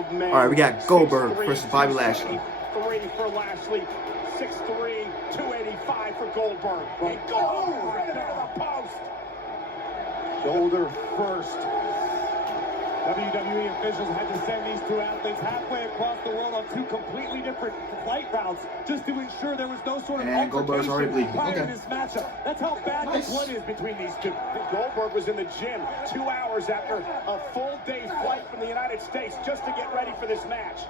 of man. All right, we got Goldberg versus Bobby Lashley. 3 for Lashley. 6'3", 285 for Goldberg. And Goldberg right into the post. Shoulder first. WWE officials had to send these two athletes halfway across the world on 2 completely different flight routes just to ensure there was no sort of Goldberg's already bleeding. prior to this matchup. That's how bad the blood is between these two. Goldberg was in the gym 2 hours after a full day flight from the United States just to get ready for this match.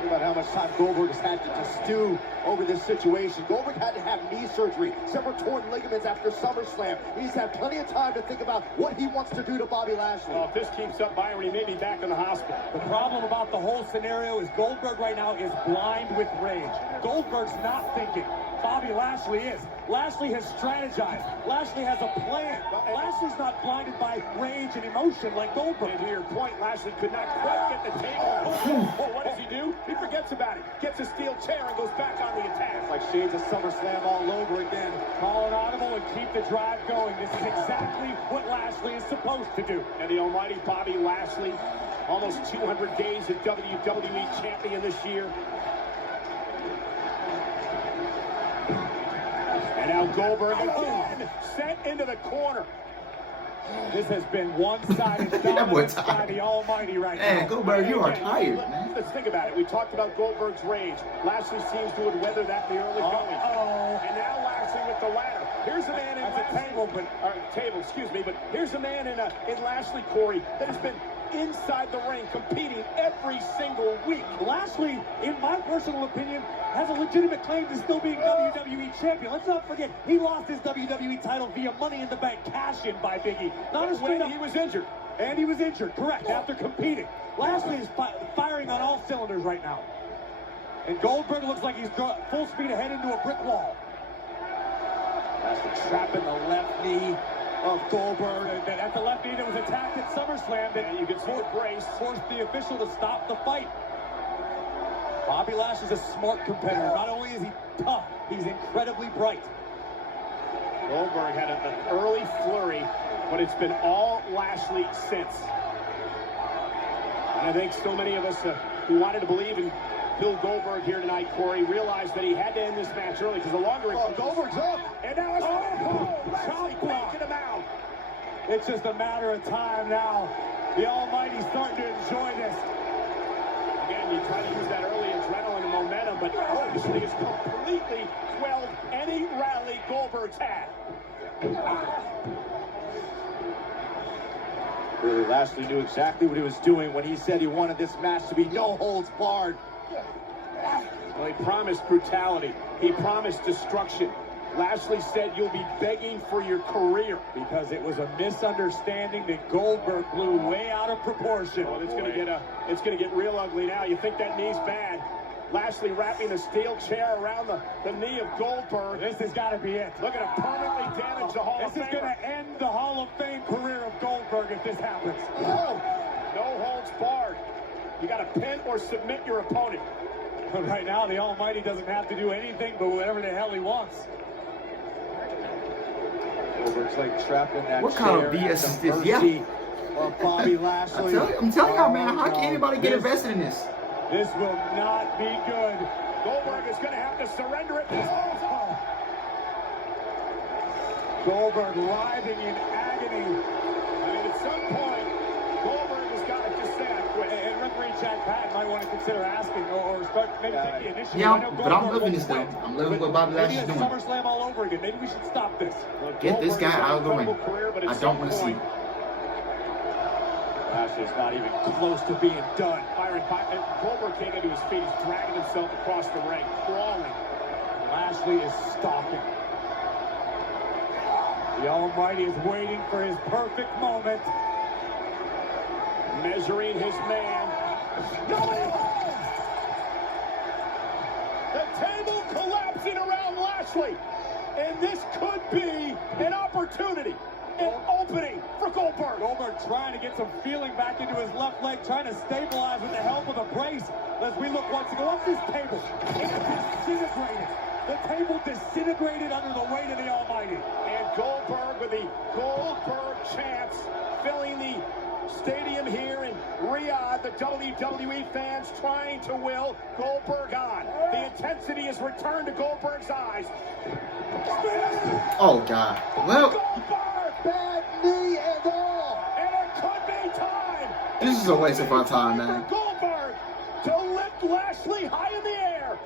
Think about how much time Goldberg has had to stew over this situation. Goldberg had to have knee surgery, several torn ligaments after SummerSlam. He's had plenty of time to think about what he wants to do to Bobby Lashley. Well, if this keeps up, Byron, he may be back in the hospital. The problem about the whole scenario is Goldberg right now is blind with rage. Goldberg's not thinking. Bobby Lashley is. Lashley has strategized. Lashley has a plan. Lashley's not blinded by rage and emotion like Goldberg. And to your point, Lashley could not quite get the table. Well, what does he do? He forgets about it. Gets a steel chair and goes back on the attack. It's like shades of SummerSlam all over again. Call it audible and keep the drive going. This is exactly what Lashley is supposed to do. And the almighty Bobby Lashley, almost 200 days of WWE champion this year. And now Goldberg again sent into the corner. This has been one-sided dominance by the Almighty right now. Man, Goldberg, you are tired, man. Let's think about it. We talked about Goldberg's rage. Lashley seems to have weathered that in the early going. And now Lashley with the ladder. Here's a man in here's a man in Lashley, Corey, that has been inside the ring competing every single week. Lashley, in my personal opinion, has a legitimate claim to still being WWE champion. Let's not forget, he lost his WWE title via Money in the Bank cash-in by Big E. Not a straight up. He was injured. And he was injured, correct, after competing. Lashley is firing on all cylinders right now. And Goldberg looks like he's full speed ahead into a brick wall. Lashley trapping the left knee of Goldberg. At the left knee that was attacked at SummerSlam, that you could see the brace forced the official to stop the fight. Bobby Lashley's a smart competitor. Not only is he tough, he's incredibly bright. Goldberg had an early flurry, but it's been all Lashley since. And I think so many of us who wanted to believe in Bill Goldberg here tonight, Corey, realized that he had to end this match early because the longer it goes, Goldberg's up. And now it's Lashley taking him out. It's just a matter of time now. The Almighty's starting to enjoy this. Again, you try to use that early adrenaline and momentum, but Lashley has completely quelled any rally Goldberg's had. Really, Lashley knew exactly what he was doing when he said he wanted this match to be no holds barred. Well, he promised brutality. He promised destruction. Lashley said you'll be begging for your career. Because it was a misunderstanding that Goldberg blew way out of proportion. Well, it's gonna get real ugly now. You think that knee's bad. Lashley wrapping the steel chair around the knee of Goldberg. This has got to be it. Looking to permanently damage the Hall of Fame. This is going to end the Hall of Fame career of Goldberg if this happens. Oh, no holds barred. You got to pin or submit your opponent. Right now, the Almighty doesn't have to do anything but whatever the hell he wants. Goldberg's like trapped in that What chair. kind of BS is this? Yeah. Of Bobby Lashley. I'm telling y'all, man, how can anybody get invested in this? This will not be good. Goldberg is going to have to surrender it. Goldberg writhing in agony. I mean, at some point, Goldberg has got to just say, I quit. And referee Chad Patton might want to consider asking or start maybe take the initiative. Yeah, but I'm loving this though. I'm loving what Bobby Lashley's doing. SummerSlam all over again. Maybe we should stop this. Get this guy out of the ring. I don't want to see. Lashley's not even close to being done. Goldberg came into his feet. He's dragging himself across the ring, crawling. Lashley is stalking. The Almighty is waiting for his perfect moment. Measuring his man. The table collapsing around Lashley. And this could be an opportunity. An opening for Goldberg. Goldberg trying to get some feeling back into his left leg, trying to stabilize with the help of a brace. As we look once again off this table, it's disintegrated. The table disintegrated under the weight of the Almighty. And Goldberg with the Goldberg chants filling the Stadium here in Riyadh, the WWE fans trying to will Goldberg on. The intensity has returned to Goldberg's eyes. Oh, God. Well, Goldberg! Bad knee and all. And it could be time. this is a waste of our time, man. Goldberg to lift Lashley high in the air.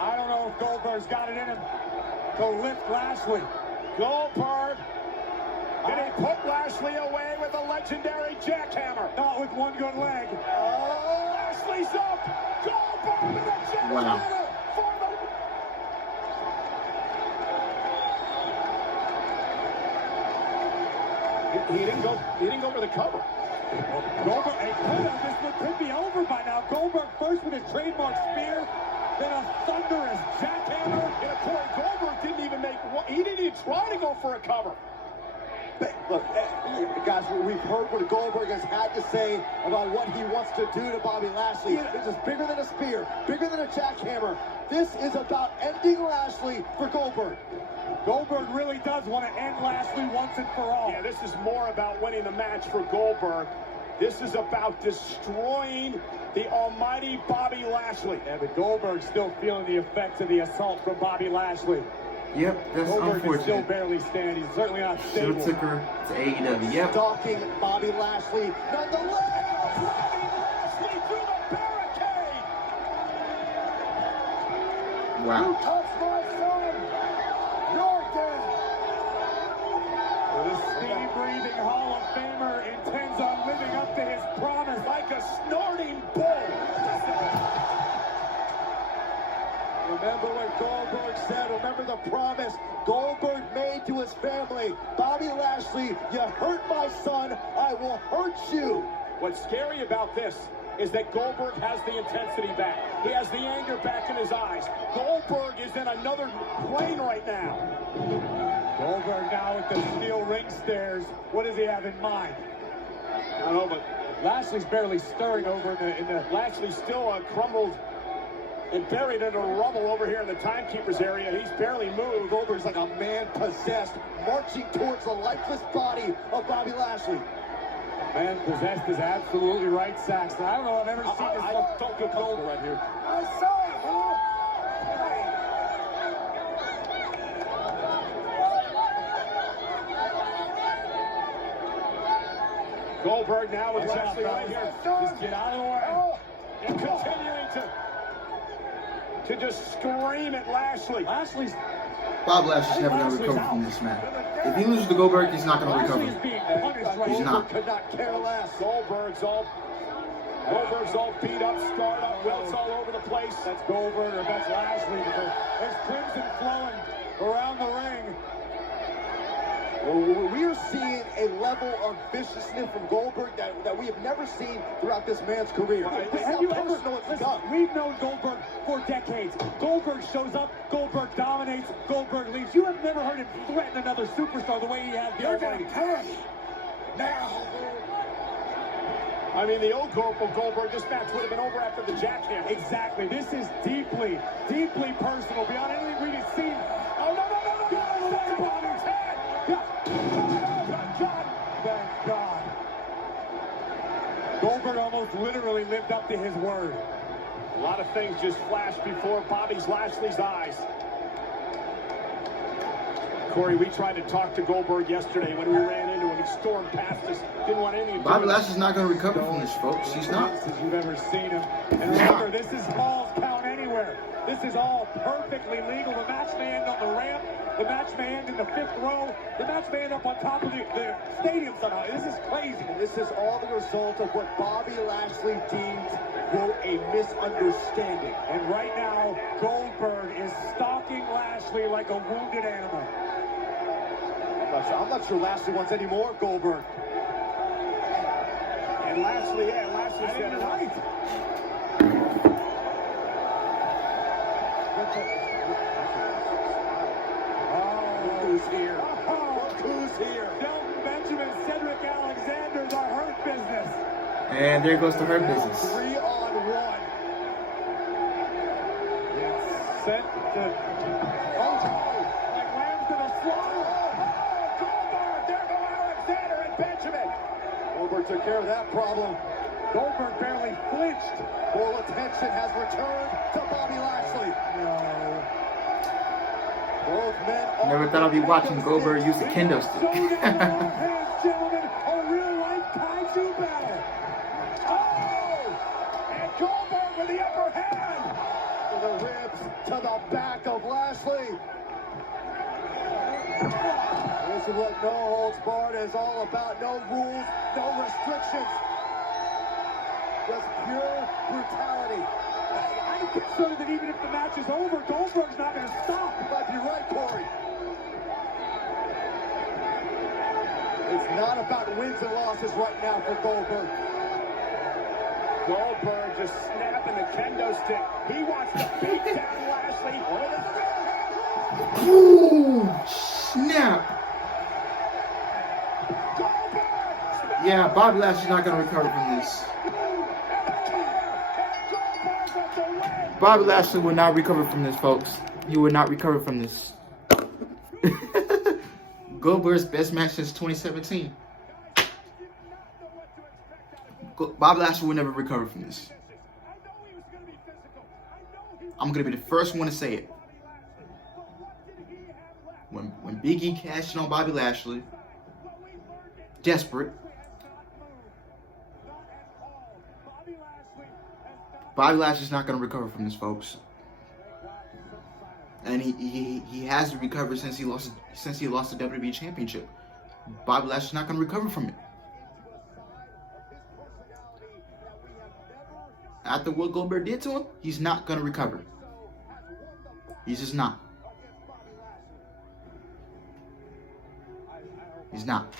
I don't know if Goldberg's got it in him to lift Lashley. Goldberg. Did he put Lashley away with a legendary jackhammer? Not with one good leg. Oh, Lashley's up. Goldberg with a jackhammer. Wow. He didn't go for the cover. Goldberg, this one could be over by now. Goldberg first with a trademark spear, then a thunderous jackhammer. And Corey, Goldberg didn't even try to go for a cover. But look, guys, we've heard what Goldberg has had to say about what he wants to do to Bobby Lashley. This is bigger than a spear, bigger than a jackhammer. This is about ending Lashley for Goldberg. Goldberg really does want to end Lashley once and for all. Yeah, this is more about winning the match for Goldberg. This is about destroying the almighty Bobby Lashley. Yeah, but Goldberg's still feeling the effects of the assault from Bobby Lashley. Yep, that's Goldberg can still unfortunate. barely stand. He's certainly not Should stable. have took her to AEW. Yep. Stalking Bobby Lashley. Nonetheless, Driving Lashley through the barricade. you Wow. touched my son. You're dead. The steam-breathing Hall of Famer intends on living up to his promise. Like a snorting bull. Remember what Goldberg said. Remember the promise Goldberg made to his family. Bobby Lashley, you hurt my son, I will hurt you. What's scary about this is that Goldberg has the intensity back. He has the anger back in his eyes. Goldberg is in another plane right now. Goldberg now with the steel ring stairs. What does he have in mind? I don't know, but Lashley's barely stirring over in the Lashley's still crumbled and buried in a rubble over here in the timekeeper's area. He's barely moved. Goldberg's like a man possessed, marching towards the lifeless body of Bobby Lashley. man possessed is absolutely right, Saxton. I don't know if I've ever seen this. I don't feel comfortable right here. I saw it, huh? Goldberg now with Lashley right here. Just get out of the way. And continuing to just scream at Lashley. Lashley's Bob Lashley's never going to recover from this, man. If he loses to Goldberg, he's not going to Lashley's recover. being punished right He's now. not. Could not care less. Goldberg's all beat up, scarred up, welts all over the place. That's Goldberg or that's Lashley. There's crimson flowing around the ring. Well, we are seeing a level of viciousness from Goldberg that we have never seen throughout this man's career. This is Have how you ever, personal it's listen, become. we've known Goldberg for decades. Goldberg shows up, Goldberg dominates, Goldberg leaves. You have never heard him threaten another superstar the way he has the almighty. Now. I mean, the old Goldberg, this match would have been over after the jackhammer. Exactly. This is deeply, deeply personal. Beyond anything we can see. Oh, no. Bobby's head. Thank God. Goldberg almost literally lived up to his word. A lot of things just flashed before Lashley's eyes. Corey, we tried to talk to Goldberg yesterday when we ran into him. He stormed past us. Didn't want anything to do Bobby with it. Lashley's not going to recover from this, folks. He's not. Since you've ever seen him. And remember, this is Falls Count Anywhere. This is all perfectly legal. The match may end on the ramp. The match may end in the 5th row. The match may end up on top of the stadium somehow. This is crazy. And this is all the result of what Bobby Lashley deemed, quote, a misunderstanding. And right now, Goldberg is stalking Lashley like a wounded animal. I'm not sure Lashley wants any more of Goldberg. And Lashley said it right. Who's here? Who's here? Delton Benjamin, Cedric Alexander's our hurt business. And there goes the hurt business. 3-on-1. It's sent to... like lambs to the slaughter. Goldberg, there go Alexander and Benjamin. Well, Goldberg took care of that problem. Goldberg barely flinched. Full attention has returned to Bobby Lashley. Both men Never thought I'd be watching Goldberg use the kendo stick. Gentlemen, a real-life kaiju battle. Oh! And Goldberg with the upper hand. To the ribs, to the back of Lashley. This is what no holds barred is all about. No rules, no restrictions. Just pure brutality. I'm concerned that even if the match is over, Goldberg's not going to stop. You might be right, Corey. It's not about wins and losses right now for Goldberg. Goldberg just snapping the kendo stick. He wants to beat down Lashley with his bare hands. Ooh, snap. Goldberg! Yeah, Bobby Lashley's not going to recover from this. Bobby Lashley will not recover from this, folks. He will not recover from this. Goldberg's best match since 2017. Bobby Lashley will never recover from this. I'm going to be the first one to say it. When Big E cashed in on Bobby Lashley, desperate, Bobby Lashley's not going to recover from this, folks. And he hasn't recovered since he lost the WWE Championship. Bobby Lashley's not going to recover from it. After what Goldberg did to him, he's not going to recover. He's just not. He's not.